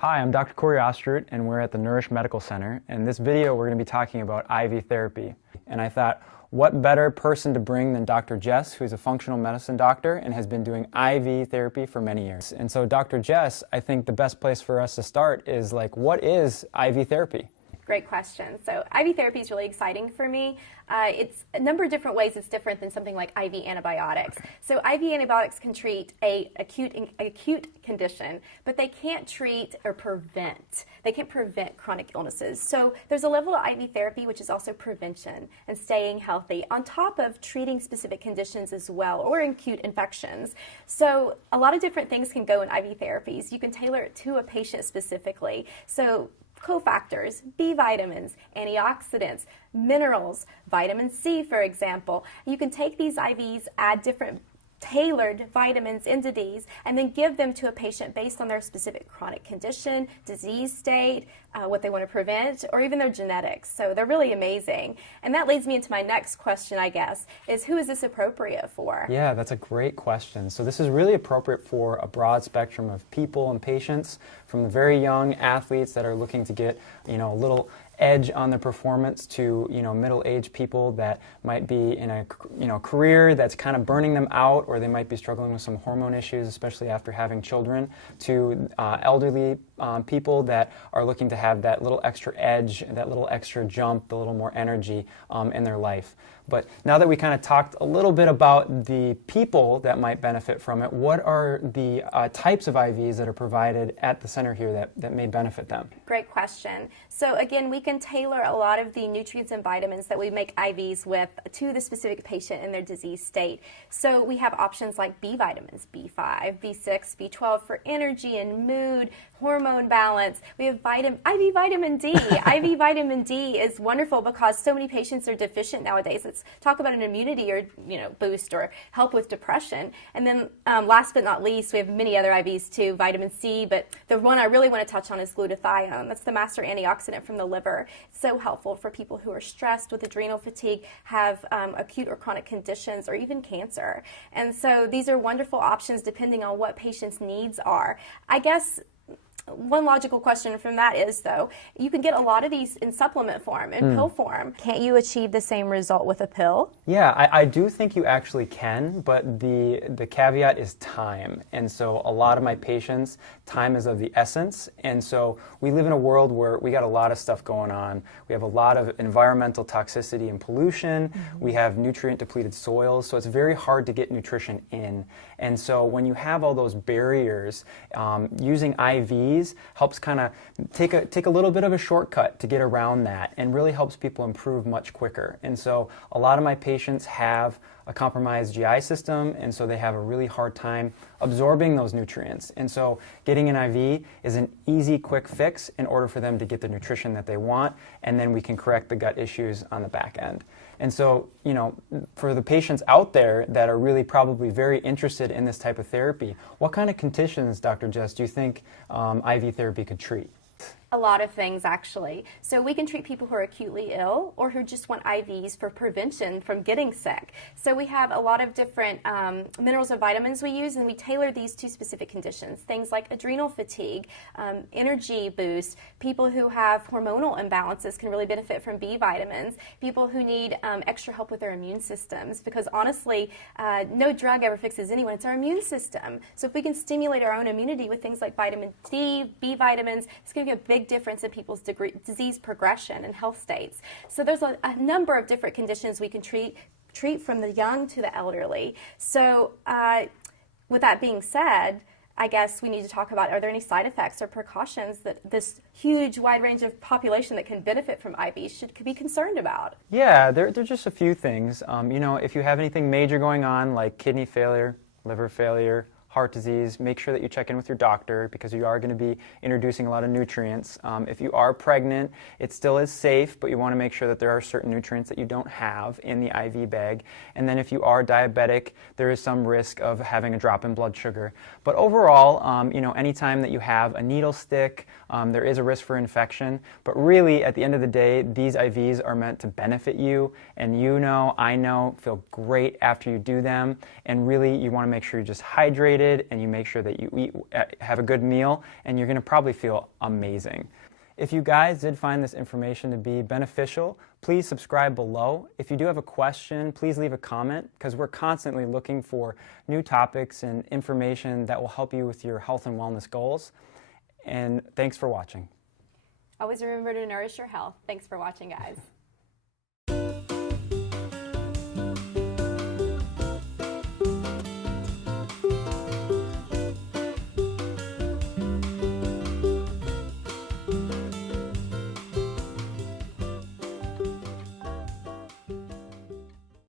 Hi, I'm Dr. Corey Osterud, and we're at the Nourish Medical Center. In this video, we're going to be talking about IV therapy. And I thought, what better person to bring than Dr. Jess, who's a functional medicine doctor and has been doing IV therapy for many years. And so, Dr. Jess, I think the best place for us to start is, what is IV therapy? Great question. So IV therapy is really exciting for me. It's a number of different ways it's different than something like IV antibiotics. So IV antibiotics can treat an acute condition, but they can't treat or prevent. They can't prevent chronic illnesses. So there's a level of IV therapy which is also prevention and staying healthy on top of treating specific conditions as well, or acute infections. So a lot of different things can go in IV therapies. You can tailor it to a patient specifically. So cofactors, B vitamins, antioxidants, minerals, vitamin C, for example. You can take these IVs, add different tailored vitamins into these, and then give them to a patient based on their specific chronic condition, disease state, what they want to prevent, or even their genetics. So they're really amazing. And that leads me into my next question, I guess, is who is this appropriate for? Yeah, that's a great question. So this is really appropriate for a broad spectrum of people and patients, from the very young athletes that are looking to get, a little edge on their performance to, middle-aged people that might be in a, career that's kind of burning them out, or they might be struggling with some hormone issues, especially after having children, to elderly people that are looking to have that little extra edge, that little extra jump, the little more energy in their life. But now that we kind of talked a little bit about the people that might benefit from it, what are the types of IVs that are provided at the center here that may benefit them? Great question. So again, we can tailor a lot of the nutrients and vitamins that we make IVs with to the specific patient and their disease state. So we have options like B vitamins, B5, B6, B12 for energy and mood, hormone balance. We have IV vitamin D. IV vitamin D is wonderful because so many patients are deficient nowadays. Let's talk about an immunity or boost or help with depression. And then last but not least, we have many other IVs too, vitamin C, but the one I really want to touch on is glutathione. That's the master antioxidant from the liver. It's so helpful for people who are stressed with adrenal fatigue, have acute or chronic conditions, or even cancer. And so these are wonderful options depending on what patients' needs are. I guess one logical question from that is, though, you can get a lot of these in supplement form, in pill form. Can't you achieve the same result with a pill? Yeah, I do think you actually can, but the caveat is time. And so a lot of my patients, time is of the essence. And so we live in a world where we got a lot of stuff going on. We have a lot of environmental toxicity and pollution. Mm-hmm. We have nutrient-depleted soils, so it's very hard to get nutrition in. And so when you have all those barriers, using IVs helps kind of take a little bit of a shortcut to get around that, and really helps people improve much quicker. And so a lot of my patients have a compromised GI system, and so they have a really hard time absorbing those nutrients. And so getting an IV is an easy, quick fix in order for them to get the nutrition that they want, and then we can correct the gut issues on the back end. And so, for the patients out there that are really probably very interested in this type of therapy, what kind of conditions, Dr. Jess, do you think IV therapy could treat? A lot of things, actually. So we can treat people who are acutely ill or who just want IVs for prevention from getting sick. So we have a lot of different minerals and vitamins we use, and we tailor these to specific conditions. Things like adrenal fatigue, energy boost. People who have hormonal imbalances can really benefit from B vitamins. People who need extra help with their immune systems, because honestly, no drug ever fixes anyone. It's our immune system. So if we can stimulate our own immunity with things like vitamin D, B vitamins, it's going to be a big difference in people's disease progression and health states. So there's a number of different conditions we can treat from the young to the elderly. So with that being said, I guess we need to talk about, are there any side effects or precautions that this huge wide range of population that can benefit from IVs should be concerned about? Yeah, there are just a few things. If you have anything major going on, like kidney failure, liver failure, heart disease, make sure that you check in with your doctor, because you are going to be introducing a lot of nutrients. If you are pregnant, it still is safe, but you want to make sure that there are certain nutrients that you don't have in the IV bag. And then if you are diabetic, there is some risk of having a drop in blood sugar. But overall, anytime that you have a needle stick, there is a risk for infection. But really, at the end of the day, these IVs are meant to benefit you, and I know, feel great after you do them. And really, you want to make sure you're just hydrated, hydrated and you make sure that you have a good meal, and you're going to probably feel amazing. If you guys did find this information to be beneficial, please subscribe below. If you do have a question, please leave a comment, because we're constantly looking for new topics and information that will help you with your health and wellness goals. And thanks for watching. Always remember to nourish your health. Thanks for watching, guys.